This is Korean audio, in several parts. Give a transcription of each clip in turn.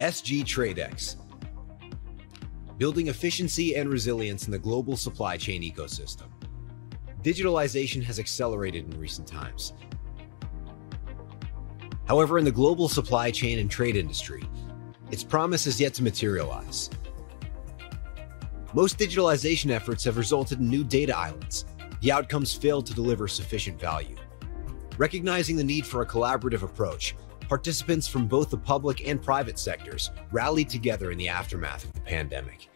SG TradeX, building efficiency and resilience in the global supply chain ecosystem. Digitalization has accelerated in recent times. However, in the global supply chain and trade industry, its promise is yet to materialize. Most digitalization efforts have resulted in new data islands. The outcomes failed to deliver sufficient value. Recognizing the need for a collaborative approach, participants from both the public and private sectors rallied together in the aftermath of the pandemic.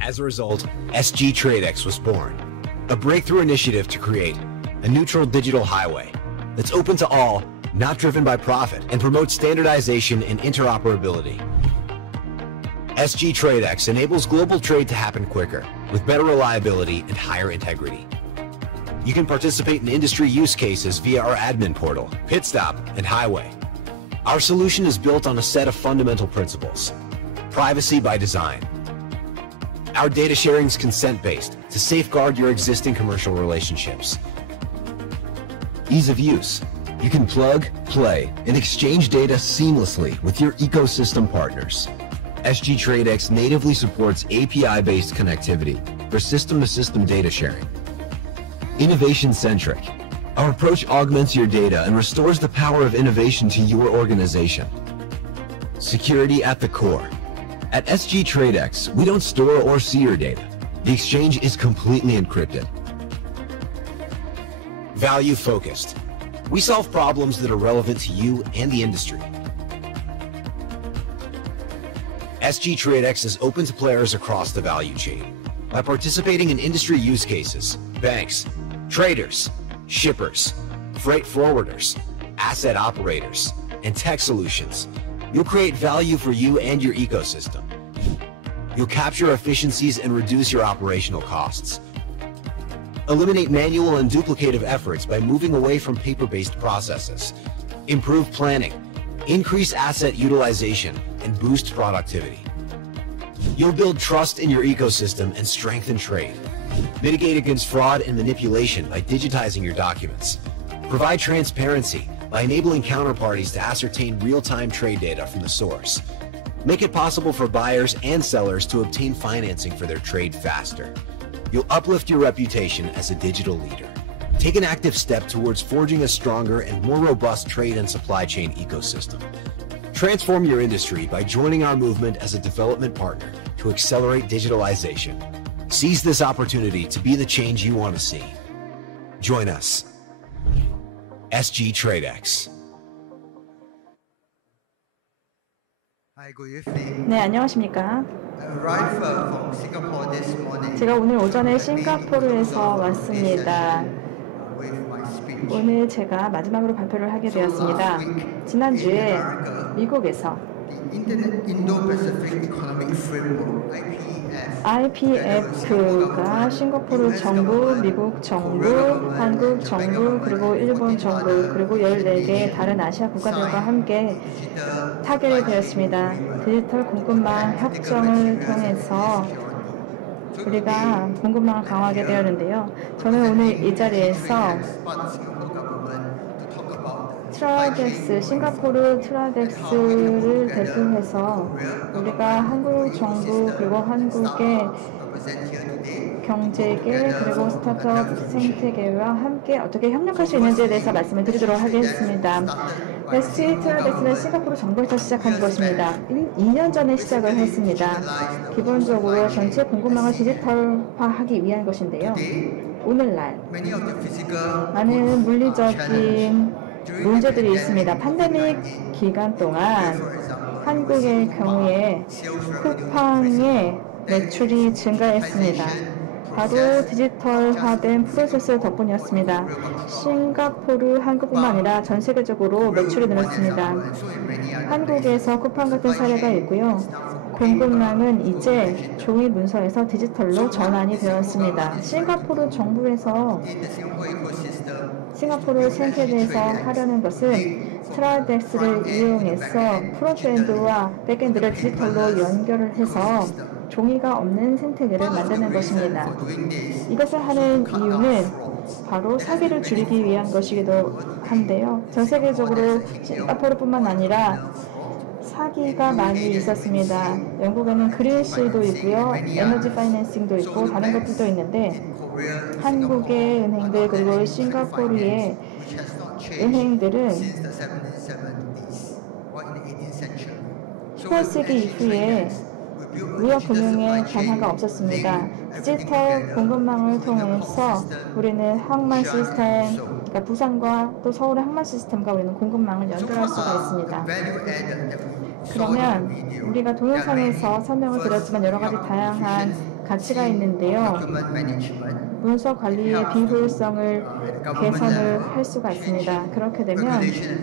As a result, SG TradeX was born, a breakthrough initiative to create a neutral digital highway that's open to all, not driven by profit, and promotes standardization and interoperability. SG TradeX enables global trade to happen quicker, with better reliability and higher integrity. You can participate in industry use cases via our admin portal, Pitstop, and Highway. Our solution is built on a set of fundamental principles. Privacy by design. Our data sharing is consent-based to safeguard your existing commercial relationships. Ease of use. You can plug, play, and exchange data seamlessly with your ecosystem partners. SG TradeX natively supports API-based connectivity for system-to-system data sharing. Innovation-centric. Our approach augments your data and restores the power of innovation to your organization. Security at the core. At SG TradeX, we don't store or see your data. The exchange is completely encrypted. Value-focused. We solve problems that are relevant to you and the industry. SG TradeX is open to players across the value chain. By participating in industry use cases, banks, traders, shippers, freight forwarders, asset operators, and tech solutions, you'll create value for you and your ecosystem. You'll capture efficiencies and reduce your operational costs. Eliminate manual and duplicative efforts by moving away from paper-based processes. Improve planning, increase asset utilization, and boost productivity. You'll build trust in your ecosystem and strengthen trade. Mitigate against fraud and manipulation by digitizing your documents. Provide transparency by enabling counterparties to ascertain real-time trade data from the source. Make it possible for buyers and sellers to obtain financing for their trade faster. You'll uplift your reputation as a digital leader. Take an active step towards forging a stronger and more robust trade and supply chain ecosystem. Transform your industry by joining our movement as a development partner to accelerate digitalization. Seize this opportunity to be the change you want to see. Join us. SG TradeX. Hi, good evening. 네, 안녕하십니까? I arrived from Singapore this morning 제가 오늘 오전에 싱가포르에서 왔습니다. with my speech. 오늘 제가 마지막으로 발표를 하게 되었습니다. 지난주에 미국에서 The Indo-Pacific Economic Framework IPF가 싱가포르 정부, 미국 정부, 한국 정부, 그리고 일본 정부, 그리고 14개의 다른 아시아 국가들과 함께 타결되었습니다. 디지털 공급망 협정을 통해서 우리가 공급망을 강화하게 되었는데요. 저는 오늘 이 자리에서 트라덱스, 싱가포르 트라덱스를 대표해서 우리가 한국 정부 그리고 한국의 경제계 그리고 스타트업 생태계와 함께 어떻게 협력할 수 있는지에 대해서 말씀을 드리도록 하겠습니다. SG 트라덱스는 싱가포르 정부에서 시작한 것입니다. 2년 전에 시작을 했습니다. 기본적으로 전체 공급망을 디지털화하기 위한 것인데요. 오늘날 많은 물리적인 문제들이 있습니다. 팬데믹 기간 동안 한국의 경우에 쿠팡의 매출이 증가했습니다. 바로 디지털화된 프로세스 덕분이었습니다. 싱가포르, 한국뿐만 아니라 전 세계적으로 매출이 늘었습니다. 한국에서 쿠팡 같은 사례가 있고요. 공급망은 이제 종이 문서에서 디지털로 전환이 되었습니다. 싱가포르 정부에서 싱가포르 생태계에서 하려는 것은 트라덱스를 이용해서 프론트엔드와 백엔드를 디지털로 연결을 해서 종이가 없는 생태계를 만드는 것입니다. 이것을 하는 이유는 바로 사기를 줄이기 위한 것이기도 한데요. 전 세계적으로 싱가포르뿐만 아니라 사기가 많이 있었습니다. 영국에는 그린실도 있고요, 에너지 파이낸싱도 있고 다른 것들도 있는데 한국의 은행들 그리고 싱가포르의 은행들은 18세기 이후에 무역금융의 변화가 없었습니다. 디지털 공급망을 통해서 우리는 항만 시스템, 그러니까 부산과 또 서울의 항만 시스템과 우리는 공급망을 연결할 수가 있습니다. 그러면 우리가 동영상에서 설명을 드렸지만 여러 가지 다양한 가치가 있는데요. 문서 관리의 비효율성을 개선을 할 수가 있습니다. 그렇게 되면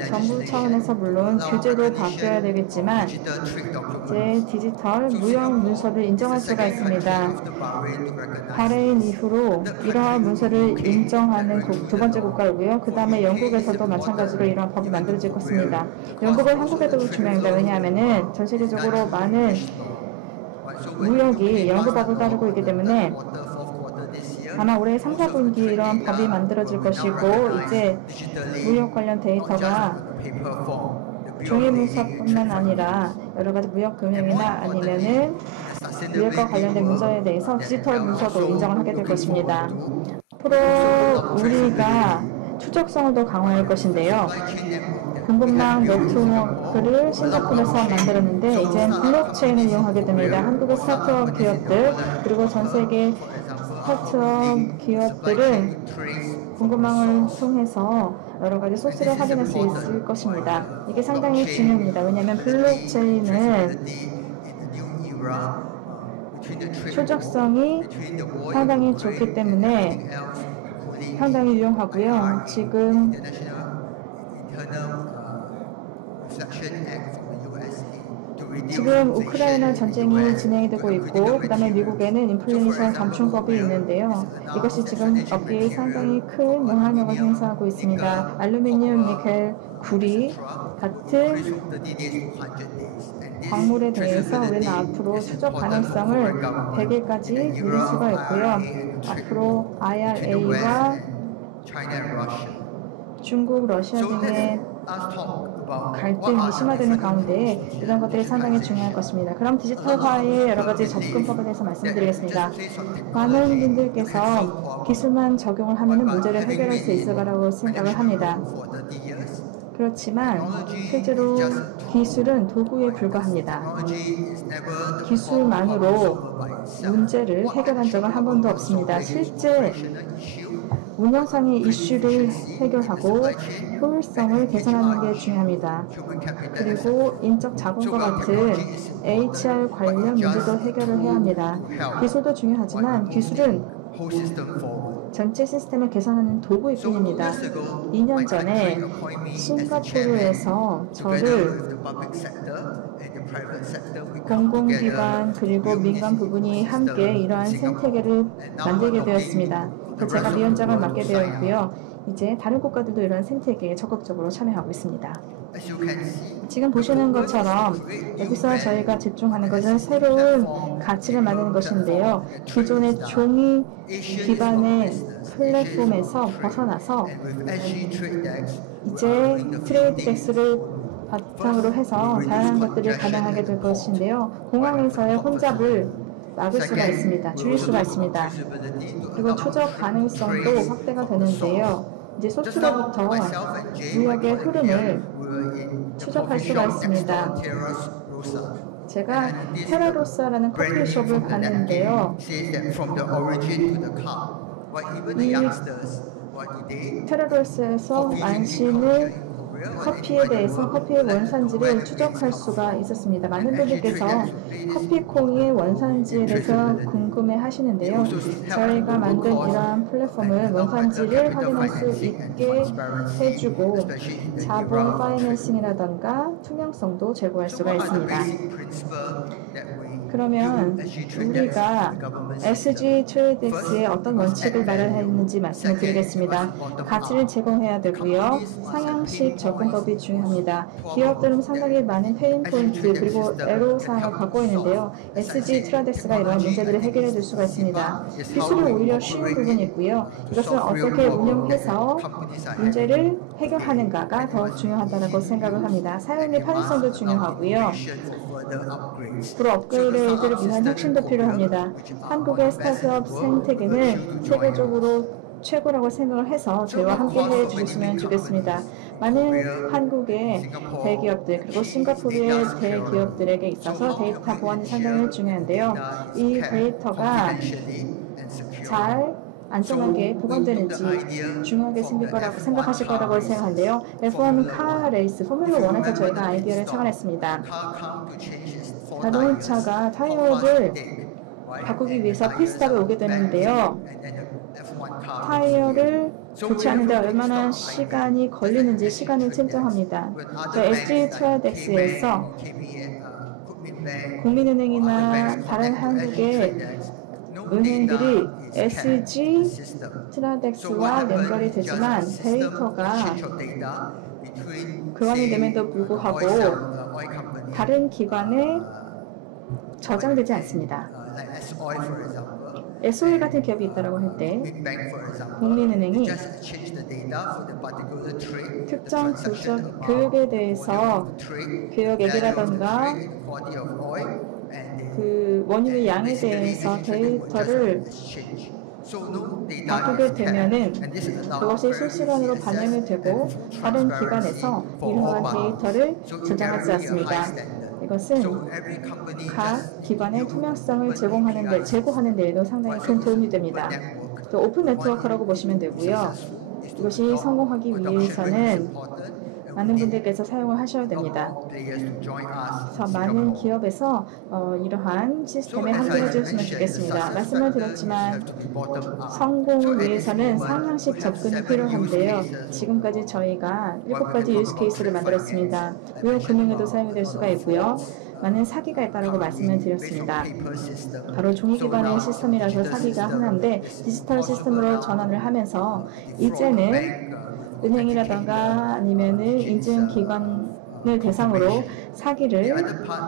정부 차원에서 물론 규제도 바뀌어야 되겠지만 이제 디지털 무역 문서를 인정할 수가 있습니다. 바레인 이후로 이러한 문서를 인정하는 두 번째 국가이고요. 그 다음에 영국에서도 마찬가지로 이러한 법이 만들어질 것입니다. 영국은 한국에도 중요합니다. 왜냐하면 전 세계적으로 많은 무역이 영국법을 따르고 있기 때문에 아마 올해 3, 4분기 이러한 법이 만들어질 것이고 이제 무역 관련 데이터가 종이 문서뿐만 아니라 여러 가지 무역 금융이나 아니면은 무역과 관련된 문서에 대해서 디지털 문서도 인정을 하게 될 것입니다. 앞으로 우리가 추적성을 더 강화할 것인데요. 공급망 네트워크를 싱가포르에서 만들었는데 이젠 블록체인을 이용하게 됩니다. 한국의 스타트업 기업들 그리고 전 세계 스타트업 기업들은 공급망을 통해서 여러 가지 소스를 확인할 수 있을 것입니다. 이게 상당히 중요합니다. 왜냐하면 블록체인은 추적성이 상당히 좋기 때문에 상당히 유용하고요. 지금 우크라이나 전쟁이 진행이 되고 있고 그 다음에 미국에는 인플레이션 감축법이 있는데요. 이것이 지금 업계에 상당히 큰 영향력을 행사하고 있습니다. 알루미늄, 니켈, 구리 같은 광물에 대해서 우리는 앞으로 추적 가능성을 100일까지 누릴 수가 있고요. 앞으로 IRA와 중국, 러시아 등의 갈등이 심화되는 가운데 이런 것들이 상당히 중요할 것입니다. 그럼 디지털화의 여러 가지 접근법에 대해서 말씀드리겠습니다. 많은 분들께서 기술만 적용을 하면 문제를 해결할 수 있을 거라고 생각을 합니다. 그렇지만 실제로 기술은 도구에 불과합니다. 기술만으로 문제를 해결한 적은 한 번도 없습니다. 실제 운영상의 이슈를 해결하고 효율성을 개선하는 게 중요합니다. 그리고 인적 자본과 같은 HR 관련 문제도 해결을 해야 합니다. 기술도 중요하지만 기술은 전체 시스템을 개선하는 도구일 뿐입니다. 2년 전에 싱가포르에서 저를 공공기관 그리고 민간 부분이 함께 이러한 생태계를 만들게 되었습니다. 제가 위원장을 맡게 되어 있고요. 이제 다른 국가들도 이러한 생태계에 적극적으로 참여하고 있습니다. 지금 보시는 것처럼 여기서 저희가 집중하는 것은 새로운 가치를 만드는 것인데요. 기존의 종이 기반의 플랫폼에서 벗어나서 이제 트레이드덱스를 바탕으로 해서 다양한 것들을 가능하게 될 것인데요. 공항에서의 혼잡을 막을 수가 있습니다. 줄일 수가 있습니다. 그리고 추적 가능성도 확대가 되는데요. 이제 소출로부터 무역의 흐름을 추적할 수가 있습니다. 제가 테라로사라는 커피숍을 갔는데요. 이 테라로사에서 안심을 커피에 대해서 커피의 원산지를 추적할 수가 있었습니다. 많은 분들께서 커피콩의 원산지에 대해서 궁금해 하시는데요. 저희가 만든 이러한 플랫폼은 원산지를 확인할 수 있게 해주고 자본 파이낸싱이라던가 투명성도 제공할 수가 있습니다. 그러면 우리가 SG 트레이드엑스의 어떤 원칙을 마련했는지 말씀을 드리겠습니다. 가치를 제공해야 되고요. 상향식 접근법이 중요합니다. 기업들은 상당히 많은 페인 포인트 그리고 애로사항을 갖고 있는데요. SG 트레이드엑스가 이러한 문제들을 해결해 줄 수가 있습니다. 기술이 오히려 쉬운 부분이 있고요. 이것을 어떻게 운영해서 문제를 해결하는가가 더 중요하다고 생각을 합니다. 사용의 편의성도 중요하고요. 앞으로 업그레이드를 위한 혁신도 필요합니다. 한국의 스타트업 생태계는 세계적으로 최고라고 생각을 해서 저희와 함께 해주셨으면 좋겠습니다. 많은 한국의 대기업들 그리고 싱가포르의 대기업들에게 있어서 데이터 보안이 상당히 중요한데요. 이 데이터가 잘 안전하게 보관되는지 중요하게 생길 거라고 생각하실 거라고 생각하는데요. F1 카 레이스 포뮬러 1에서 저희가 아이디어를 창안했습니다. 자동차가 타이어를 바꾸기 위해서 피스탑에 오게 되는데요. 타이어를 교체하는데 얼마나 시간이 걸리는지 시간을 측정합니다. SG 트레이드엑스에서 국민은행이나 다른 한국의 은행들이 SG 트레이드엑스와 연결이 되지만 데이터가 교환이 됨에도 불구하고 다른 기관에 저장되지 않습니다. SOE 같은 기업이 있다고 할 때 국민은행이 특정 교육에 대해서 교육 액이라던가 그 원유의 양에 대해서 데이터를 바꾸게 되면은 그것이 실시간으로 반영이 되고 다른 기관에서 이러한 데이터를 저장하지 않습니다. 이것은 각 기관의 투명성을 제고하는 데에도 상당히 큰 도움이 됩니다. 또 오픈 네트워크라고 보시면 되고요. 이것이 성공하기 위해서는 많은 분들께서 사용을 하셔야 됩니다. 그래서 많은 기업에서 이러한 시스템에 함께해 주셨으면 좋겠습니다. 말씀을 드렸지만 성공을 위해서는 상향식 접근이 필요한데요. 지금까지 저희가 7가지 유스 케이스를 만들었습니다. 무역 금융에도 사용될 수가 있고요. 많은 사기가 있다고 말씀을 드렸습니다. 바로 종이기반의 시스템이라서 사기가 하나인데 디지털 시스템으로 전환을 하면서 이제는 은행이라던가 아니면은 인증기관을 대상으로 사기를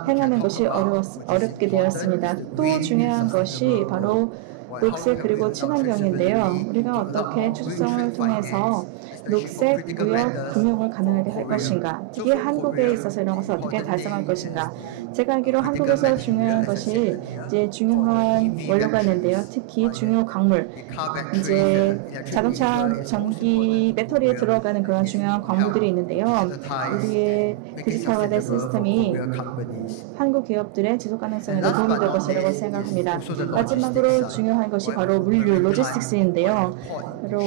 행하는 것이 어렵게 되었습니다. 또 중요한 것이 바로 녹색 그리고 친환경인데요. 우리가 어떻게 추진성을 통해서 녹색 무역 금융을 가능하게 할 것인가? 특히 한국에 있어서 이런 것을 어떻게 달성할 것인가? 제가 알기로 한국에서 중요한 것이 이제 중요한 원료가 있는데요. 특히 중요 광물, 이제 자동차 전기 배터리에 들어가는 그런 중요한 광물들이 있는데요. 우리의 디지털화된 시스템이 한국 기업들의 지속 가능성에도 도움이 될 것이라고 생각합니다. 마지막으로 중요한 것이 바로 물류, 로지스틱스인데요. 바로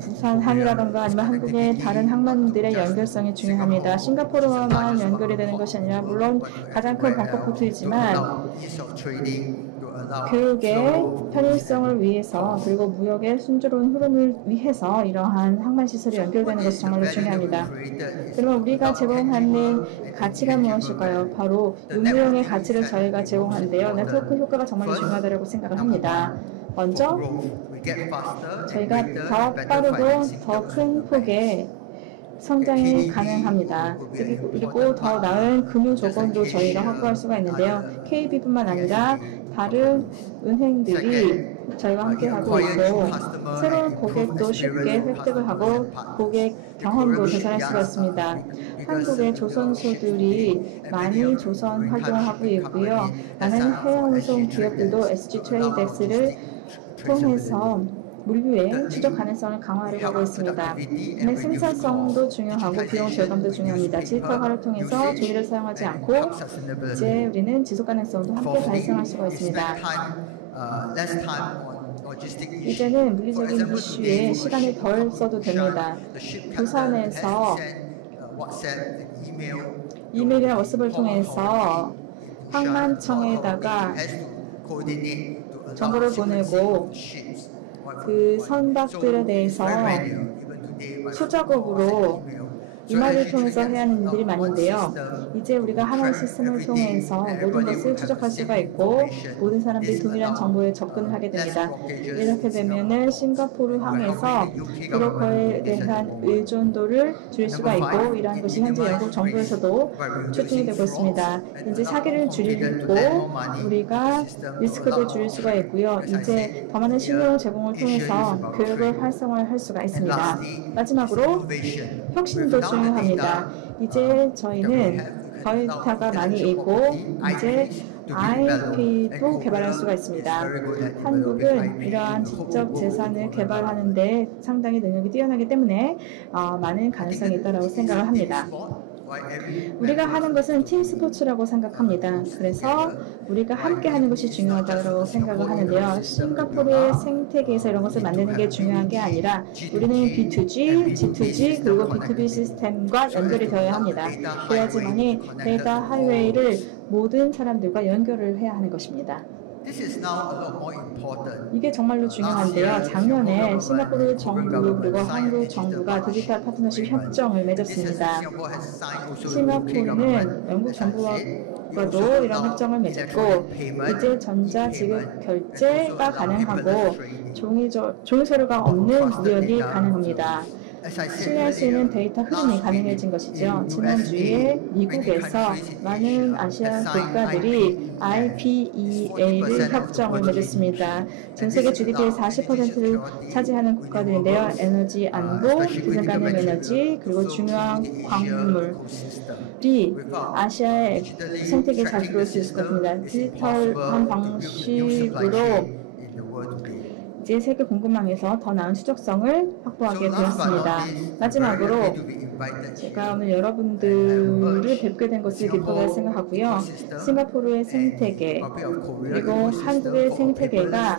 부산항이라던가 아니면 한국의 다른 항만들의 연결성이 중요합니다. 싱가포르와만 연결이 되는 것이 아니라 물론 가장 큰 벙커포트이지만 교육의 편의성을 위해서 그리고 무역의 순조로운 흐름을 위해서 이러한 항만 시설이 연결되는 것이 정말로 중요합니다. 그러면 우리가 제공하는 가치가 무엇일까요? 바로 유무용의 가치를 저희가 제공하는데요. 네트워크 효과가 정말 중요하다고 생각을 합니다. 먼저 저희가 더 빠르고 더 큰 폭의 성장이 가능합니다. 그리고 더 나은 금융 조건도 저희가 확보할 수가 있는데요. KB뿐만 아니라 다른 은행들이 저희와 함께하고 있고 새로운 고객도 쉽게 획득을 하고 고객 경험도 개선할 수가 있습니다. 한국의 조선소들이 많이 조선 활동을 하고 있고요. 많은 해양운송 기업들도 SG 트레이드엑스를 통해서 물류의 추적 가능성을 강화하려고 하고 있습니다. 생산성도 중요하고 비용 절감도 중요합니다. 디지털화를 통해서 조리를 사용하지 않고 이제 우리는 지속 가능성도 함께 달성할 수가 있습니다. 이제는 물리적인 이슈에 시간을 덜 써도 됩니다. 부산에서 이메일이나 워스업을 통해서 항만청에다가 정보를 보내고 그 선박들에 대해서 수작업으로 이 말을 통해서 해야 하는 일들이 많은데요. 이제 우리가 하나의 시스템을 통해서 모든 것을 추적할 수가 있고 모든 사람들이 동일한 정보에 접근을 하게 됩니다. 이렇게 되면은 싱가포르 항에서 브로커에 대한 의존도를 줄일 수가 있고 이러한 것이 현재 영국 정부에서도 추진이 되고 있습니다. 이제 사기를 줄이고 우리가 리스크도 줄일 수가 있고요. 이제 더 많은 신용 제공을 통해서 교육을 활성화할 수가 있습니다. 마지막으로 혁신도 중요합니다. 이제 저희는 데이터가 많이 있고 이제 IP도 개발할 수가 있습니다. 한국은 이러한 지적 재산을 개발하는 데 상당히 능력이 뛰어나기 때문에 많은 가능성이 있다고 생각을 합니다. 우리가 하는 것은 팀 스포츠라고 생각합니다. 그래서 우리가 함께 하는 것이 중요하다고 생각을 하는데요. 싱가포르의 생태계에서 이런 것을 만드는 게 중요한 게 아니라 우리는 B2G, G2G 그리고 B2B 시스템과 연결이 되어야 합니다. 그래야지만이 데이터 하이웨이를 모든 사람들과 연결을 해야 하는 것입니다. 이게 정말로 중요한데요. 작년에 싱가포르 정부 그리고 한국 정부가 디지털 파트너십 협정을 맺었습니다. 싱가포르는 영국 정부와도 이런 협정을 맺었고 이제 전자지급 결제가 가능하고 종이서류가 없는 무역이 가능합니다. 신뢰할 수 있는 데이터 흐름이 가능해진 것이죠. 지난주에 미국에서 많은 아시아 국가들이 IPEA를 협정을 맺었습니다. 전 세계 GDP의 40%를 차지하는 국가들인데요. 에너지 안보, 기능 가능 에너지, 그리고 중요한 광물이 아시아의 생태계에 잘 들어올 수 있을 것 같습니다. 디지털한 방식으로 이제 세계 공급망에서 더 나은 추적성을 확보하게 되었습니다. 마지막으로 제가 오늘 여러분들을 뵙게 된 것을 기쁘게 생각하고요. 싱가포르의 생태계 그리고 한국의 생태계가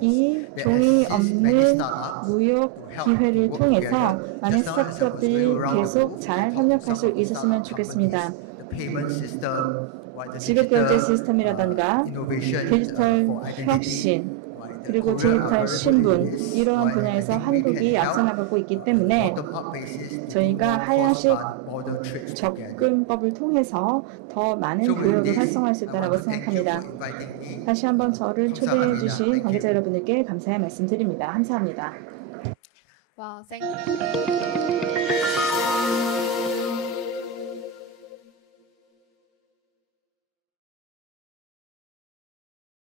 이 종이 없는 무역 기회를 통해서 많은 스타트업들이 계속 잘 협력할 수 있었으면 좋겠습니다. 지급결제 시스템이라든가 디지털 혁신 그리고 디지털 신분 이러한 분야에서 한국이 앞서 나가고 있기 때문에 저희가 하향식 접근법을 통해서 더 많은 교육을 활성화할 수 있다고 생각합니다. 다시 한번 저를 초대해 주신 관계자 여러분들께 감사의 말씀드립니다. 감사합니다. Wow, thank you.